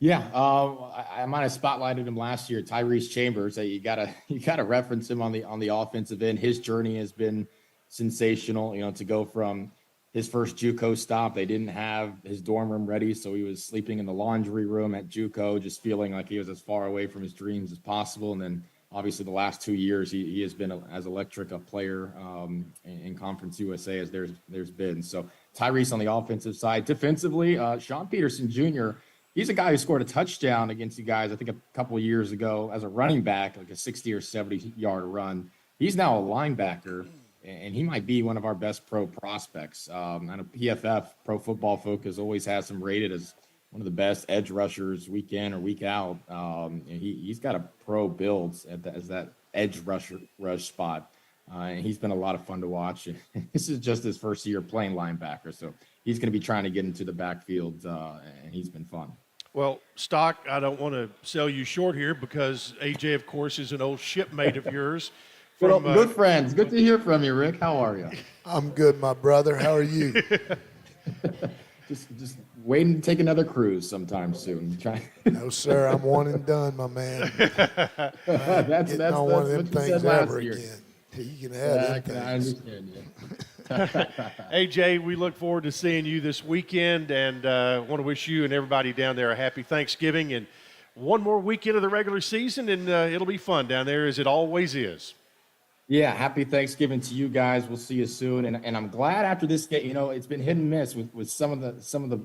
Yeah, I might have spotlighted him last year, Tyrese Chambers. You gotta reference him on the offensive end. His journey has been sensational. To go from his first JUCO stop, they didn't have his dorm room ready, so he was sleeping in the laundry room at JUCO, just feeling like he was as far away from his dreams as possible. And then obviously the last 2 years, he has been as electric a player in Conference USA as there's been. So Tyrese on the offensive side. Defensively, Sean Peterson Jr., he's a guy who scored a touchdown against you guys, I think a couple of years ago as a running back, like a 60 or 70-yard run. He's now a linebacker, and he might be one of our best pro prospects. I know PFF, Pro Football Focus, always has him rated as one of the best edge rushers week in or week out. And he's got a pro build as that edge rush spot. And he's been a lot of fun to watch. This is just his first year playing linebacker, so he's going to be trying to get into the backfield, and he's been fun. Well, Stock, I don't want to sell you short here because AJ, of course, is an old shipmate of yours. Good friends. Good to hear from you, Rick. How are you? I'm good, my brother. How are you? just waiting to take another cruise sometime soon. No, sir. I'm one and done, my man. That's one of them what you things said last ever year. again. You can have them I things. understand you. AJ, we look forward to seeing you this weekend, and want to wish you and everybody down there a happy Thanksgiving and one more weekend of the regular season, and it'll be fun down there as it always is. Yeah, happy Thanksgiving to you guys. We'll see you soon. And I'm glad after this game, you know, it's been hit and miss with some of the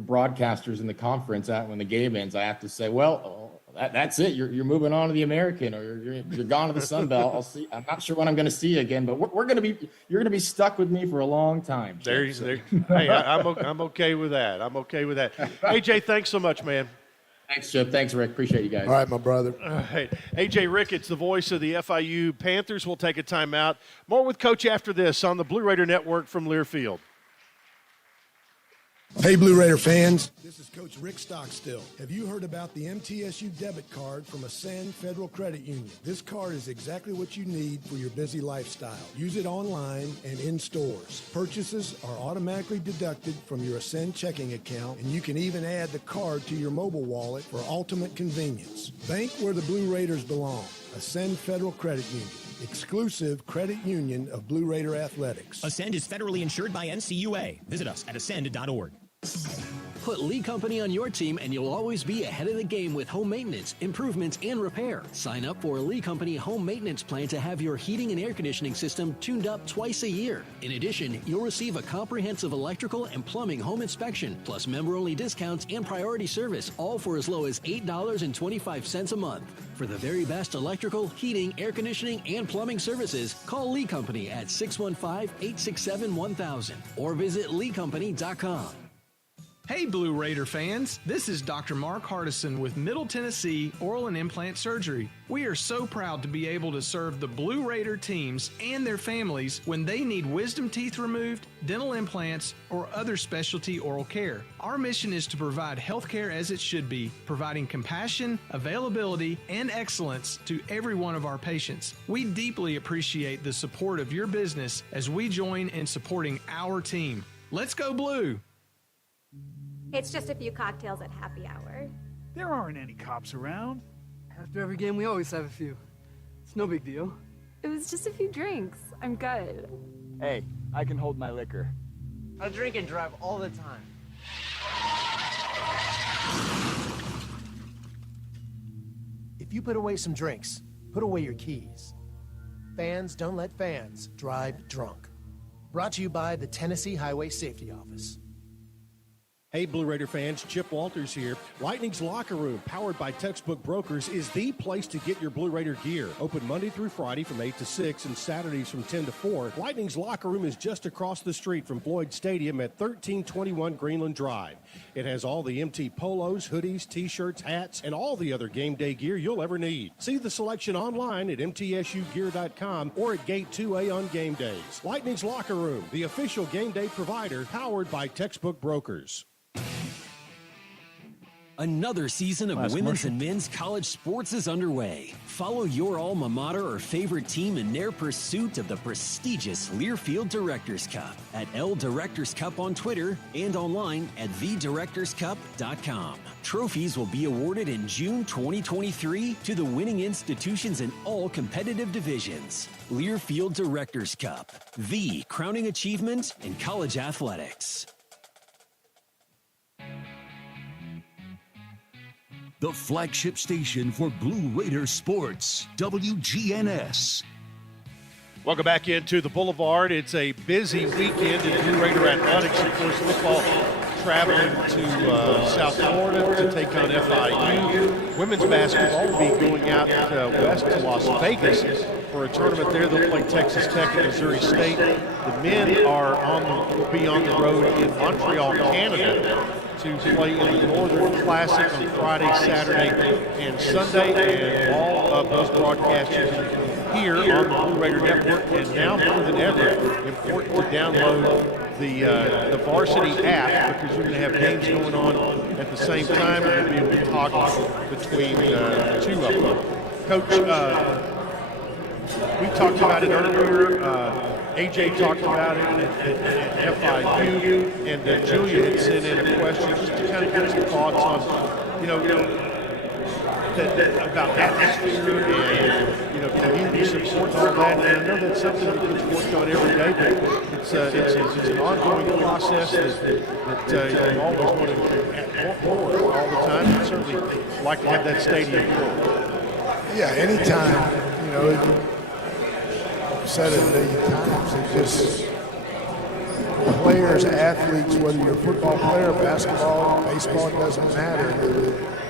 broadcasters in the conference. When the game ends, I have to say, well, that's it. You're moving on to the American, or you're gone to the Sun Belt. I'll see. I'm not sure when I'm going to see you again, but you're going to be stuck with me for a long time. Hey, I'm okay with that. I'm okay with that. AJ, thanks so much, man. Thanks, Chip. Thanks, Rick. Appreciate you guys. All right, my brother. All right. AJ Ricketts, the voice of the FIU Panthers. We'll take a timeout. More with Coach after this on the Blue Raider Network from Learfield. Hey, Blue Raider fans. This is Coach Rick Stockstill. Have you heard about the MTSU debit card from Ascend Federal Credit Union? This card is exactly what you need for your busy lifestyle. Use it online and in stores. Purchases are automatically deducted from your Ascend checking account, and you can even add the card to your mobile wallet for ultimate convenience. Bank where the Blue Raiders belong. Ascend Federal Credit Union. Exclusive credit union of Blue Raider Athletics. Ascend is federally insured by NCUA. Visit us at ascend.org. Put Lee Company on your team and you'll always be ahead of the game with home maintenance, improvements, and repair. Sign up for a Lee Company home maintenance plan to have your heating and air conditioning system tuned up twice a year. In addition, you'll receive a comprehensive electrical and plumbing home inspection, plus member-only discounts and priority service, all for as low as $8.25 a month. For the very best electrical, heating, air conditioning, and plumbing services, call Lee Company at 615-867-1000 or visit leecompany.com. Hey Blue Raider fans, this is Dr. Mark Hardison with Middle Tennessee Oral and Implant Surgery. We are so proud to be able to serve the Blue Raider teams and their families when they need wisdom teeth removed, dental implants, or other specialty oral care. Our mission is to provide health care as it should be, providing compassion, availability, and excellence to every one of our patients. We deeply appreciate the support of your business as we join in supporting our team. Let's go Blue! It's just a few cocktails at happy hour. There aren't any cops around. After every game, we always have a few. It's no big deal. It was just a few drinks. I'm good. Hey, I can hold my liquor. I drink and drive all the time. If you put away some drinks, put away your keys. Fans don't let fans drive drunk. Brought to you by the Tennessee Highway Safety Office. Hey, Blue Raider fans, Chip Walters here. Lightning's Locker Room, powered by Textbook Brokers, is the place to get your Blue Raider gear. Open Monday through Friday from 8 to 6 and Saturdays from 10 to 4. Lightning's Locker Room is just across the street from Floyd Stadium at 1321 Greenland Drive. It has all the MT polos, hoodies, T-shirts, hats, and all the other game day gear you'll ever need. See the selection online at mtsugear.com or at Gate 2A on game days. Lightning's Locker Room, the official game day provider, powered by Textbook Brokers. Another season of women's and men's college sports is underway. Follow your alma mater or favorite team in their pursuit of the prestigious Learfield Directors Cup at L Directors Cup on Twitter and online at thedirectorscup.com. Trophies will be awarded in June 2023 to the winning institutions in all competitive divisions. Learfield Directors Cup, the crowning achievement in college athletics. The flagship station for Blue Raider sports, WGNS. Welcome back into the Boulevard. It's a busy weekend in Blue Raider athletics. Of course, football traveling to South Florida to take on FIU. Women's basketball will be going out west to Las Vegas for a tournament there. They'll play Texas Tech and Missouri State. The men will be on the road in Montreal, Canada, to play in the Northern Classic on Friday, Saturday, and Sunday. And all of those broadcasts here on the Blue Raider Network. And now more than ever, important to download the Varsity app, because you're going to have games going on at the same time, and you'll be able to toggle between the two of them. Coach, we talked about it earlier. AJ talked about it at FIU, and Julia had sent in a question just to kind of get some thoughts on, about atmosphere and, community support and all that. And I know that's something that gets worked on every day, but it's an ongoing process that you always want to more all the time. And certainly like to have that stadium full. Yeah, anytime, I've said it a million times. It just players, athletes, whether you're a football player, basketball, baseball, it doesn't matter.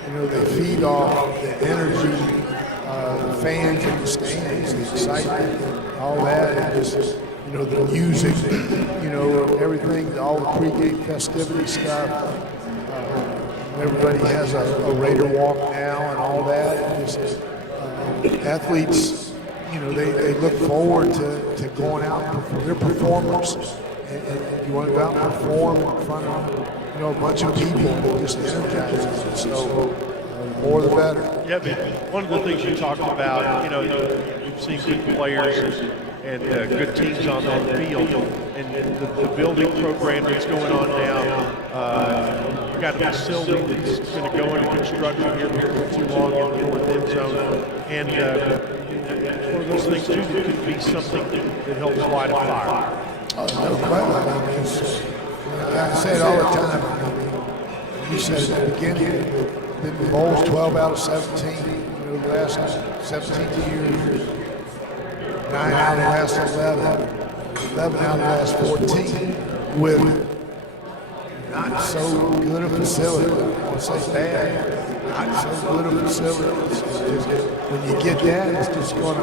You know, they feed off the energy, the fans in the stands, the excitement, all that, and just, you know, the music, you know, everything, all the pregame festivity stuff. Everybody has a Raider walk now and all that. And just, athletes, you know, they look forward to going out and perform. They're performers. And you want to go out and perform in front of, you know, a bunch of people that just energizes you. So the more the better. Yeah, but one of the things you talked about, you know, you've seen good players and good teams on the field, and the building program that's going on now. We've got a facility that's going to go into construction here before too long in the north end zone, and it's one of those things too that could be something that helps light a fire. No question. I say it all the time. You said at the beginning, the Bowls 12 out of 17. You know, the last 17 years, 9 out of the last 11, 11 out of the last 14, with not so good a facility. I don't want to say bad, not so good a facility. It's just, when you get that, it's just going to,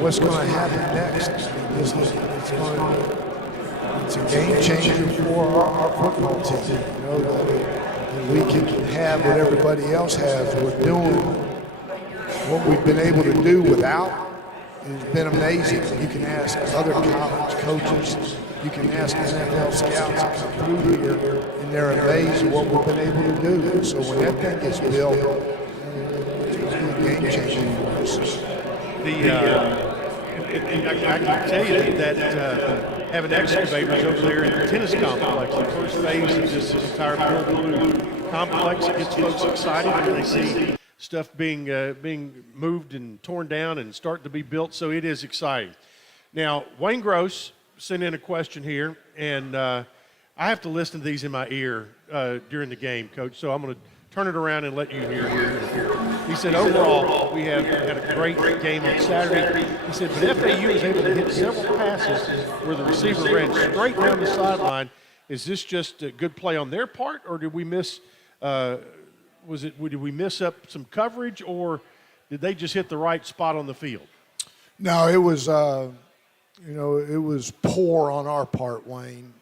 what's going to happen next? It's a game changer for our football team. You know, that we can have what everybody else has. We're doing what we've been able to do without. It's been amazing. You can ask other college coaches. You can ask NFL scouts that come through here, and they're amazed at what we've been able to do. So when that thing gets built, it's a game changer for us. I can tell you that having excavators over there in the tennis complex, the first phase of this entire Blue complex, it gets folks excited when they see stuff being moved and torn down and starting to be built, so it is exciting. Now, Wayne Gross sent in a question here, and I have to listen to these in my ear during the game, Coach, so I'm going to turn it around and let you hear it. He said, overall, we have had a great game on Saturday. He said, but FAU was able to hit several passes where the receiver ran straight down the sideline. Is this just a good play on their part, or did we miss did we miss up some coverage, or did they just hit the right spot on the field? No, it was, it was poor on our part, Wayne.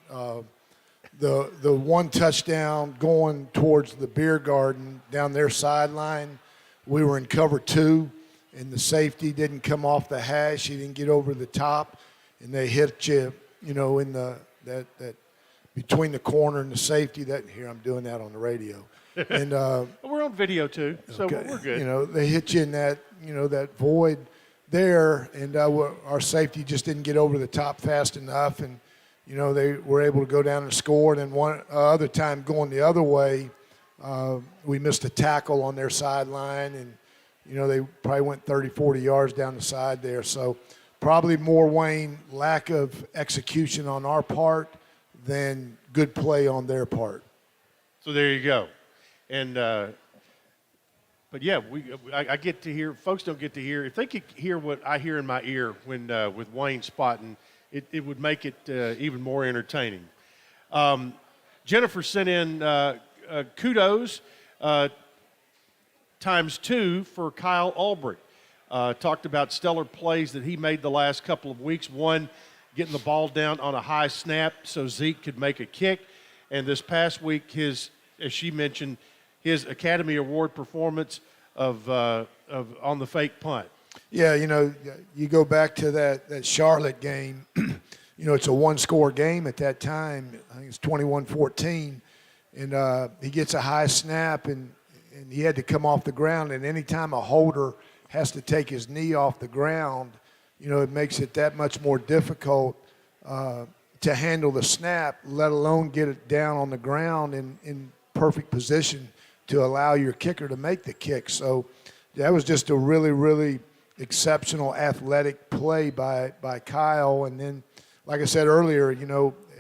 The one touchdown going towards the beer garden down their sideline, we were in cover 2, and the safety didn't come off the hash. He didn't get over the top, and they hit you, in that between the corner and the safety. That here, I'm doing that on the radio. And we're on video too, so okay, we're good. They hit you in that, that void there, and our safety just didn't get over the top fast enough, and they were able to go down and score. And then one other time going the other way, we missed a tackle on their sideline, and they probably went 30, 40 yards down the side there. So probably more, Wayne, lack of execution on our part than good play on their part. So there you go. And but yeah, I get to hear. Folks don't get to hear. If they could hear what I hear in my ear when with Wayne spotting, it would make it even more entertaining. Jennifer sent in kudos ×2 for Kyle Ulbrich. Talked about stellar plays that he made the last couple of weeks. One, getting the ball down on a high snap so Zeke could make a kick. And this past week, as she mentioned, his Academy Award performance of on the fake punt. Yeah, you go back to that Charlotte game. It's a one-score game at that time. I think it's 21-14. And he gets a high snap, and he had to come off the ground. And any time a holder has to take his knee off the ground, it makes it that much more difficult to handle the snap, let alone get it down on the ground in perfect position to allow your kicker to make the kick. So that was just a really, really exceptional athletic play by Kyle. And then, like I said earlier,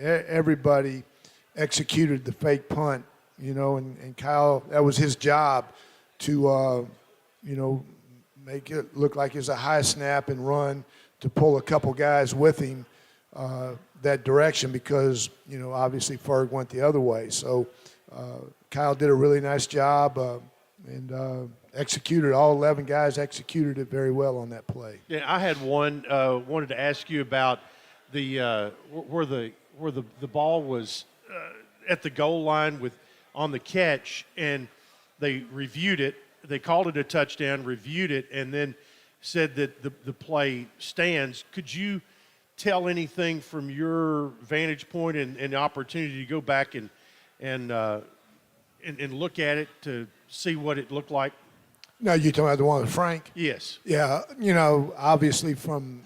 everybody executed the fake punt, and Kyle, that was his job to, make it look like it's a high snap and run to pull a couple guys with him that direction because, obviously Ferg went the other way. So Kyle did a really nice job and executed. All 11 guys executed it very well on that play. Yeah, I had one wanted to ask you about the where the ball was at the goal line on the catch, and they reviewed it. They called it a touchdown, reviewed it, and then said that the play stands. Could you tell anything from your vantage point and the opportunity to go back and look at it to see what it looked like? No, you talking about the one with Frank? Yes. Yeah, obviously from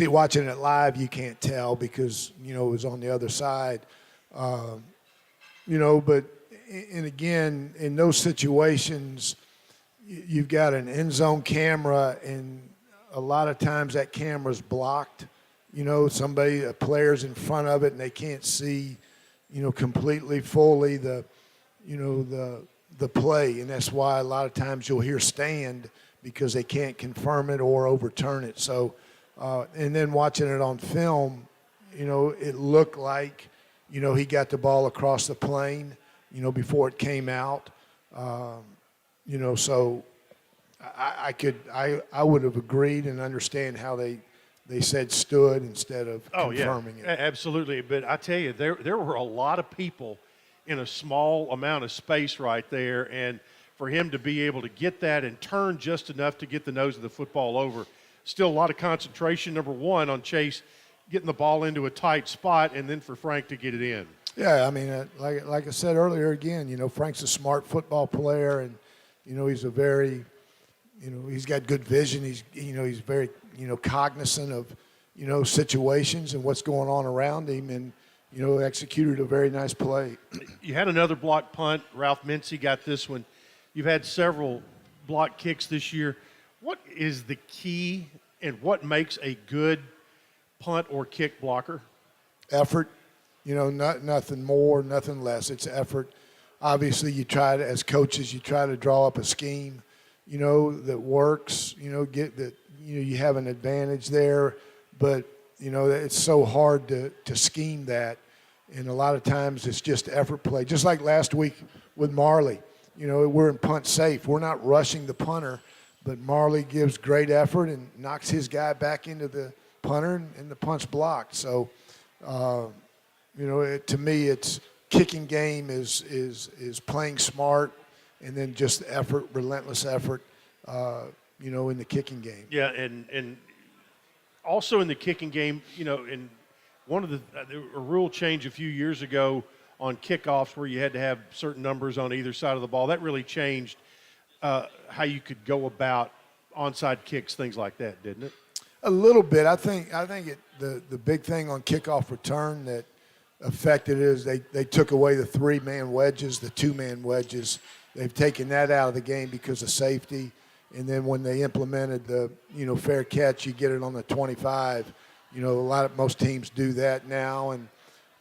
watching it live, you can't tell because, it was on the other side. But again, in those situations, you've got an end zone camera, and a lot of times that camera's blocked. A player's in front of it, and they can't see, completely, fully the play, and that's why a lot of times you'll hear stand because they can't confirm it or overturn it. So, and then watching it on film, it looked like, he got the ball across the plane, before it came out. So I would have agreed and understand how they said stood instead of confirming it. Absolutely. But I tell you, there were a lot of people in a small amount of space right there, and for him to be able to get that and turn just enough to get the nose of the football over, still a lot of concentration, number one, on Chase getting the ball into a tight spot, and then for Frank to get it in. Yeah, I mean, like I said earlier, again, Frank's a smart football player, and he's a very, he's got good vision. He's very, cognizant of, situations and what's going on around him, and executed a very nice play. You had another block punt. Ralph Mincy got this one. You've had several block kicks this year. What is the key, and what makes a good punt or kick blocker? Effort. Nothing more, nothing less. It's effort. Obviously, as coaches, you try to draw up a scheme, that works. Get that. You have an advantage there, but it's so hard to scheme that, and a lot of times it's just effort play. Just like last week with Marley, we're in punt safe. We're not rushing the punter, but Marley gives great effort and knocks his guy back into the punter, and the punt's blocked. So, to me, it's kicking game is playing smart, and then just effort, relentless effort, in the kicking game. Yeah, and also in the kicking game, in one of a rule change a few years ago on kickoffs where you had to have certain numbers on either side of the ball, that really changed how you could go about onside kicks, things like that, didn't it? A little bit. I think the big thing on kickoff return that affected it is they took away the 3-man wedges, the 2-man wedges. They've taken that out of the game because of safety. And then when they implemented the fair catch, you get it on the 25. Most teams do that now, and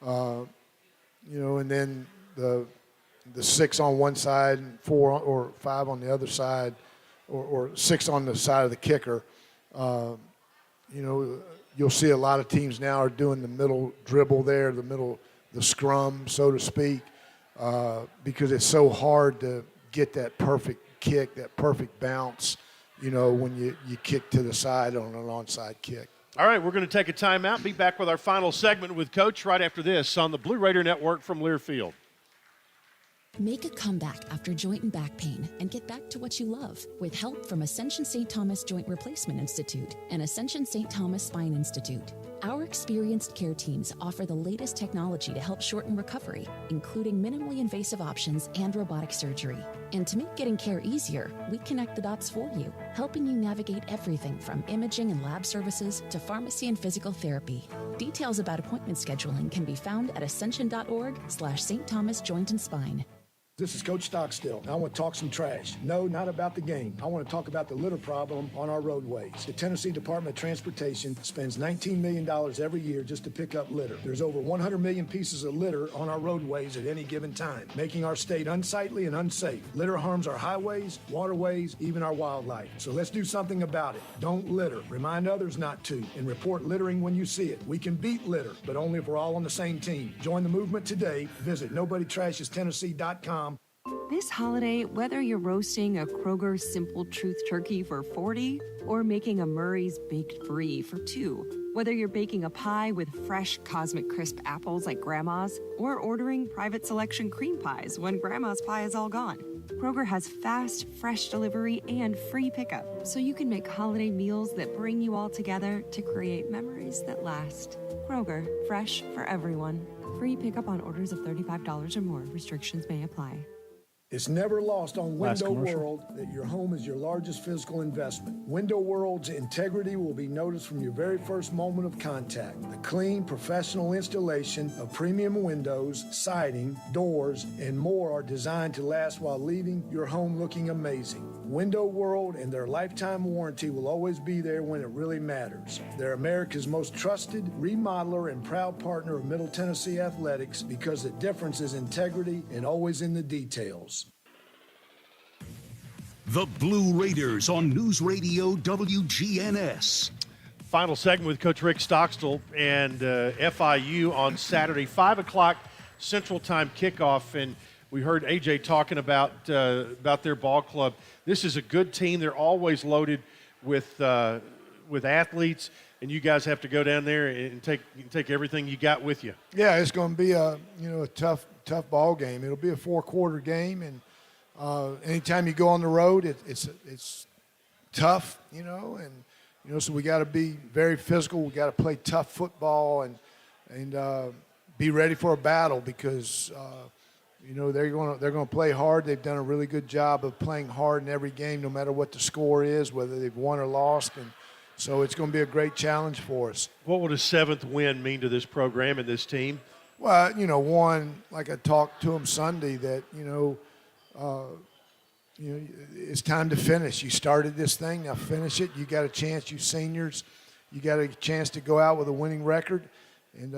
and then the 6 on one side and 4 or 5 on the other side, or 6 on the side of the kicker. You'll see a lot of teams now are doing the middle dribble there, the scrum, so to speak, because it's so hard to get that perfect kick, that perfect bounce, when you kick to the side on an onside kick. All right, we're going to take a timeout. Be back with our final segment with Coach right after this on the Blue Raider Network from Learfield. Make a comeback after joint and back pain and get back to what you love with help from Ascension St. Thomas Joint Replacement Institute and Ascension St. Thomas Spine Institute. Our experienced care teams offer the latest technology to help shorten recovery, including minimally invasive options and robotic surgery. And to make getting care easier, we connect the dots for you, helping you navigate everything from imaging and lab services to pharmacy and physical therapy. Details about appointment scheduling can be found at ascension.org/St. Thomas Joint and Spine. This is Coach Stockstill. I want to talk some trash. No, not about the game. I want to talk about the litter problem on our roadways. The Tennessee Department of Transportation spends $19 million every year just to pick up litter. There's over 100 million pieces of litter on our roadways at any given time, making our state unsightly and unsafe. Litter harms our highways, waterways, even our wildlife. So let's do something about it. Don't litter. Remind others not to, and report littering when you see it. We can beat litter, but only if we're all on the same team. Join the movement today. Visit NobodyTrashesTennessee.com. This holiday, whether you're roasting a Kroger Simple Truth turkey for 40 or making a Murray's Baked Brie for 2, whether you're baking a pie with fresh Cosmic Crisp apples like Grandma's or ordering private selection cream pies when Grandma's pie is all gone, Kroger has fast, fresh delivery and free pickup, so you can make holiday meals that bring you all together to create memories that last. Kroger, fresh for everyone. Free pickup on orders of $35 or more. Restrictions may apply. It's never lost on Window World that your home is your largest physical investment. Window World's integrity will be noticed from your very first moment of contact. The clean, professional installation of premium windows, siding, doors, and more are designed to last while leaving your home looking amazing. Window World and their lifetime warranty will always be there when it really matters. They're America's most trusted remodeler and proud partner of Middle Tennessee Athletics because the difference is integrity and always in the details. The Blue Raiders on News Radio WGNS. Final segment with Coach Rick Stockstill and FIU on Saturday, 5 o'clock Central Time kickoff. And we heard AJ talking about their ball club. This is a good team. They're always loaded with athletes, and you guys have to go down there and take everything you got with you. Yeah, it's going to be a tough ball game. It'll be a 4-quarter game, and anytime you go on the road, it's tough, and so we got to be very physical. We got to play tough football and be ready for a battle because they're going to play hard. They've done a really good job of playing hard in every game, no matter what the score is, whether they've won or lost, and so it's going to be a great challenge for us. What would a 7th win mean to this program and this team? Well, one, like I talked to them Sunday, that it's time to finish. You started this thing, now finish it. You got a chance, you seniors. You got a chance to go out with a winning record, and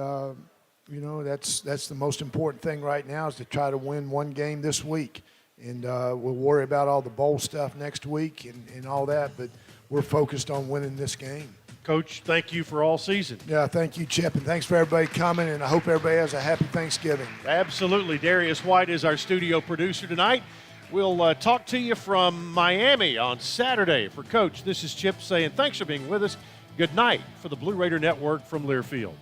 that's the most important thing right now is to try to win one game this week, and we'll worry about all the bowl stuff next week and all that. But we're focused on winning this game. Coach, thank you for all season. Yeah, thank you, Chip, and thanks for everybody coming, and I hope everybody has a happy Thanksgiving. Absolutely. Darius White is our studio producer tonight. We'll talk to you from Miami on Saturday. For Coach, this is Chip saying thanks for being with us. Good night for the Blue Raider Network from Learfield.